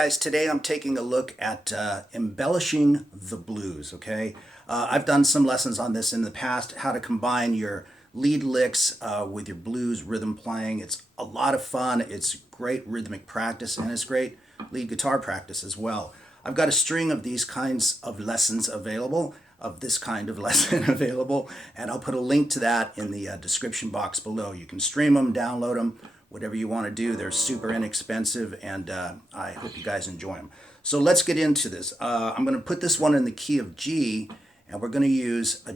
guys, today I'm taking a look at embellishing the blues, okay? I've done some lessons on this in the past, how to combine your lead licks with your blues rhythm playing. It's a lot of fun, it's great rhythmic practice, and it's great lead guitar practice as well. I've got a string of these kinds of lessons available, of this kind of lesson available, and I'll put a link to that in the description box below. You can stream them, download them, whatever you want to do. They're super inexpensive, and I hope you guys enjoy them. So let's get into this. I'm going to put this one in the key of G, and we're going to use a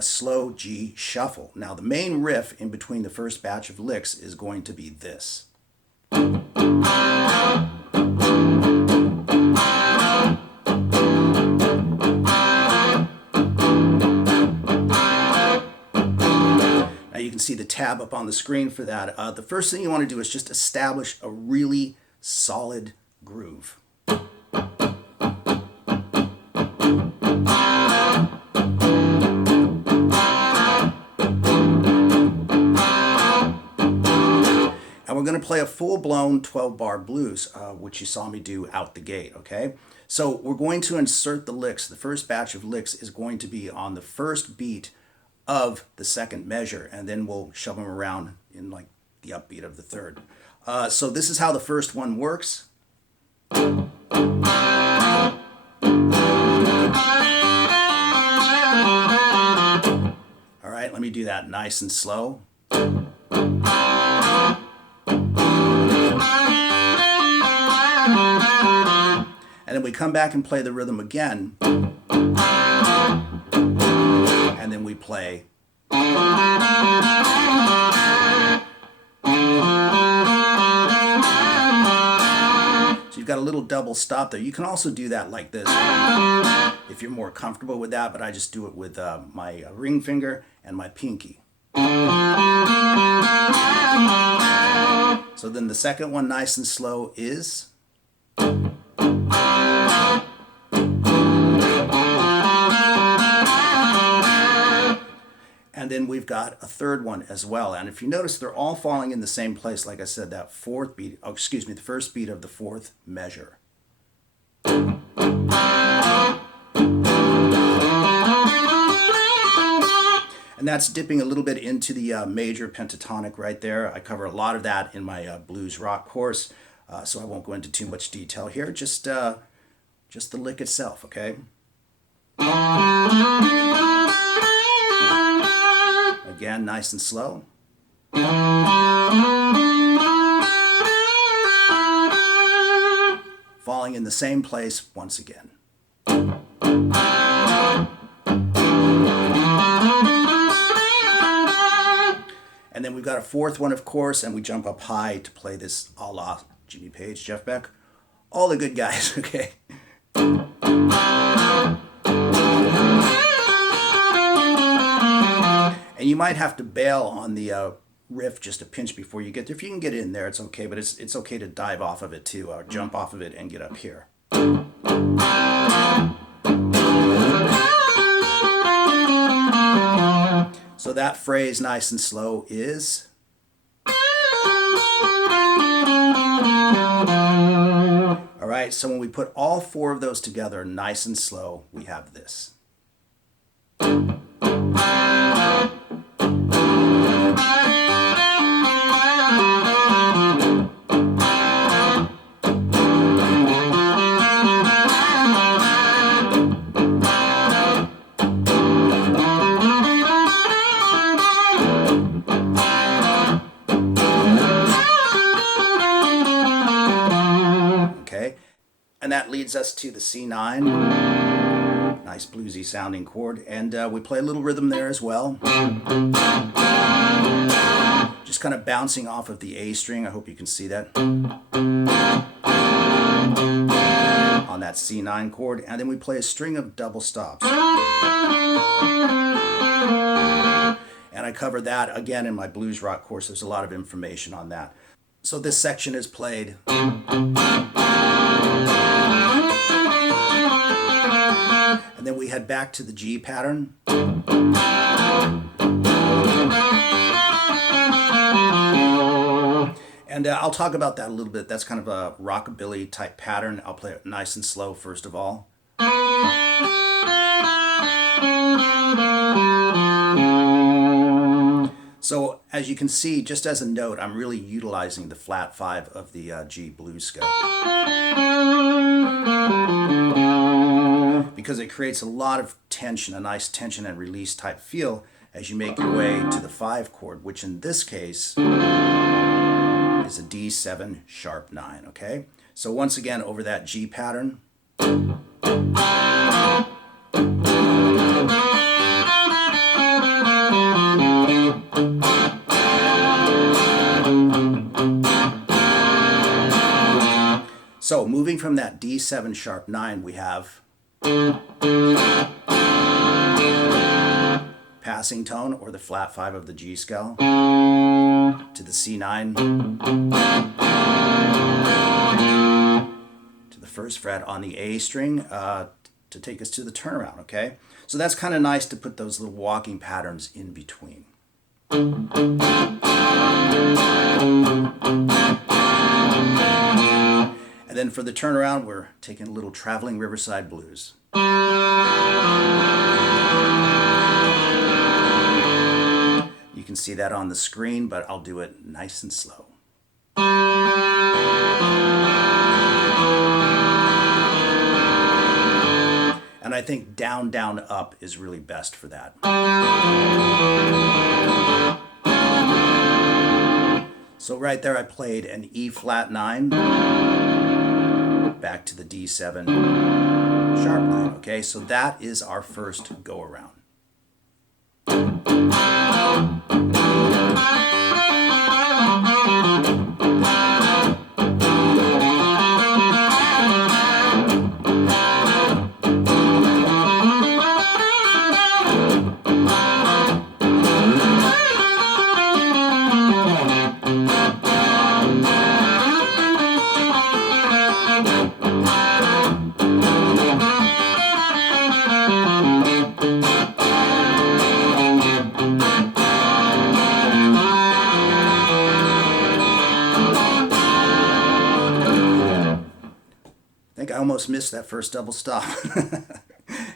slow G shuffle. Now the main riff in between the first batch of licks is going to be this. You can see the tab up on the screen for that. The first thing you want to do is just establish a really solid groove. And we're going to play a full-blown 12-bar blues, which you saw me do out the gate, okay? So we're going to insert the licks. The first batch of licks is going to be on the first beat of the second measure, and then we'll shove them around in like the upbeat of the third. So this is how the first one works. All right, let me do that nice and slow. And then we come back and play the rhythm again. And then we play. So you've got a little double stop there. You can also do that like this if you're more comfortable with that, but I just do it with my ring finger and my pinky. So then the second one, nice and slow, is. And then we've got a third one as well. And if you notice, they're all falling in the same place. Like I said, that fourth beat, the first beat of the fourth measure. And that's dipping a little bit into the major pentatonic right there. I cover a lot of that in my blues rock course, so I won't go into too much detail here. Just the lick itself, okay? Again, nice and slow. Falling in the same place once again. And then we've got a fourth one, of course, and we jump up high to play this a la Jimmy Page, Jeff Beck, all the good guys, okay? And you might have to bail on the riff just a pinch before you get there. If you can get in there, it's okay, but it's okay to dive off of it too, or jump off of it and get up here. So that phrase, nice and slow, is. All right, so when we put all four of those together, nice and slow, we have this. And that leads us to the C9, nice bluesy sounding chord, and we play a little rhythm there as well. Just kind of bouncing off of the A string, I hope you can see that. On that C9 chord, and then we play a string of double stops. And I cover that again in my blues rock course. There's a lot of information on that. So this section is played. And then we head back to the G pattern. And I'll talk about that a little bit. That's kind of a rockabilly type pattern. I'll play it nice and slow first of all. So as you can see, just as a note, I'm really utilizing the flat 5 of the G blues scale, because it creates a lot of tension, a nice tension and release type feel as you make your way to the 5 chord, which in this case is a D7 sharp 9, okay? So once again, over that G pattern. So moving from that D7 sharp 9, we have passing tone, or the flat 5 of the G scale, to the C9, to the first fret on the A string, to take us to the turnaround, okay? So that's kind of nice to put those little walking patterns in between. And then for the turnaround, we're taking a little traveling Riverside blues. You can see that on the screen, but I'll do it nice and slow. And I think down, down, up is really best for that. So right there I played an E flat 9 back to the D7 sharp 9, okay? So that is our first go around. I almost missed that first double stop.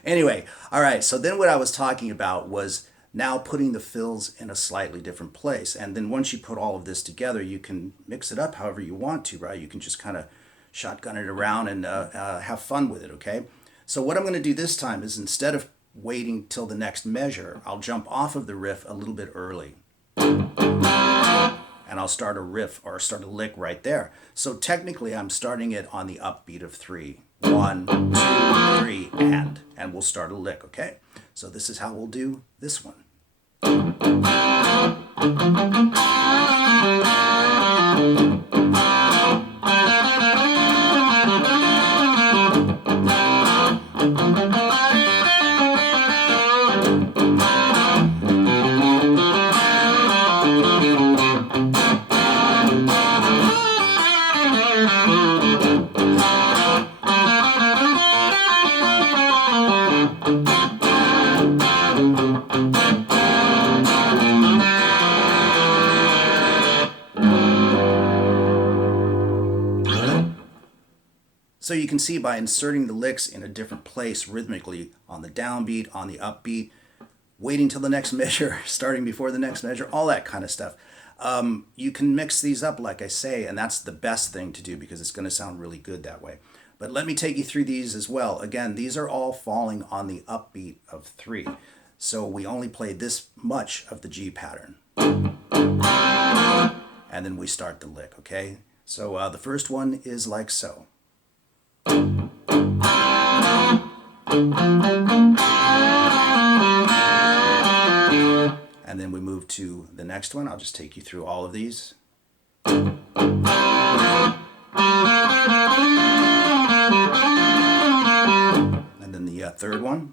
Anyway, all right, so then what I was talking about was now putting the fills in a slightly different place. And then once you put all of this together, you can mix it up however you want to, right? You can just kind of shotgun it around and have fun with it, okay? So what I'm going to do this time is, instead of waiting till the next measure, I'll jump off of the riff a little bit early. And I'll start a riff, or start a lick right there. So technically I'm starting it on the upbeat of 3. 1, 2, 3, and we'll start a lick, okay? So this is how we'll do this one. So you can see, by inserting the licks in a different place rhythmically, on the downbeat, on the upbeat, waiting till the next measure, starting before the next measure, all that kind of stuff. You can mix these up, like I say, and that's the best thing to do, because it's going to sound really good that way. But let me take you through these as well. Again, these are all falling on the upbeat of 3. So we only play this much of the G pattern. And then we start the lick, okay? So the first one is like so. And then we move to the next one. I'll just take you through all of these. And then the third one.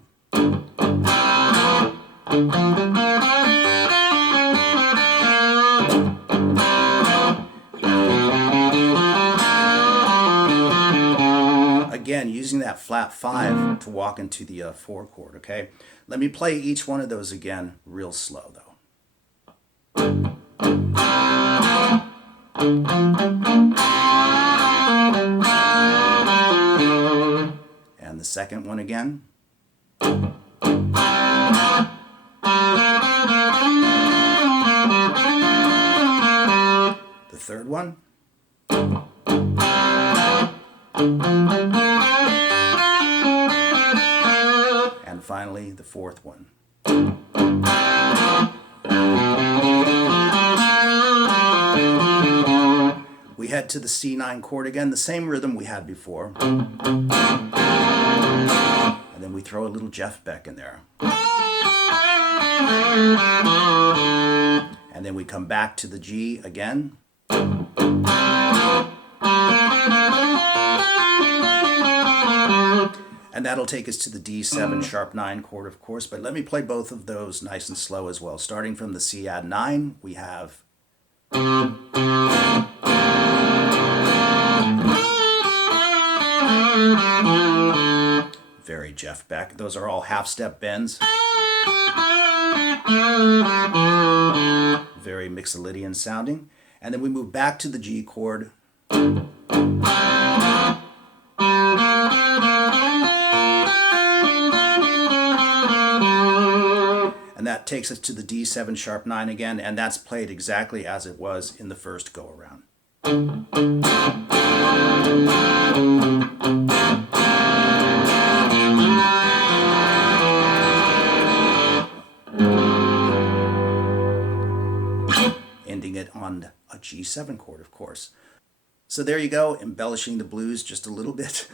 Again, using that flat 5 to walk into the 4 chord, okay? Let me play each one of those again real slow, though. And the second one again. The third one. And finally, the fourth one. We head to the C9 chord again, the same rhythm we had before. And then we throw a little Jeff Beck in there. And then we come back to the G again. And that'll take us to the D7 sharp 9 chord, of course, but let me play both of those nice and slow as well. Starting from the C add 9, we have very Jeff Beck. Those are all half-step bends. Very Mixolydian sounding. And then we move back to the G chord. And that takes us to the D7 sharp 9 again, and that's played exactly as it was in the first go-around. Ending it on a G7 chord, of course. So there you go, embellishing the blues just a little bit.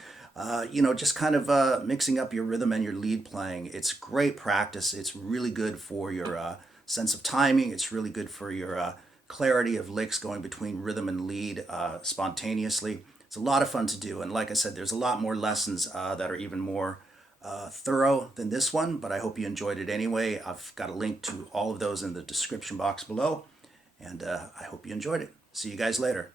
Just kind of mixing up your rhythm and your lead playing. It's great practice. It's really good for your sense of timing. It's really good for your clarity of licks going between rhythm and lead spontaneously. It's a lot of fun to do. And like I said, there's a lot more lessons that are even more thorough than this one, but I hope you enjoyed it anyway. I've got a link to all of those in the description box below, and I hope you enjoyed it. See you guys later.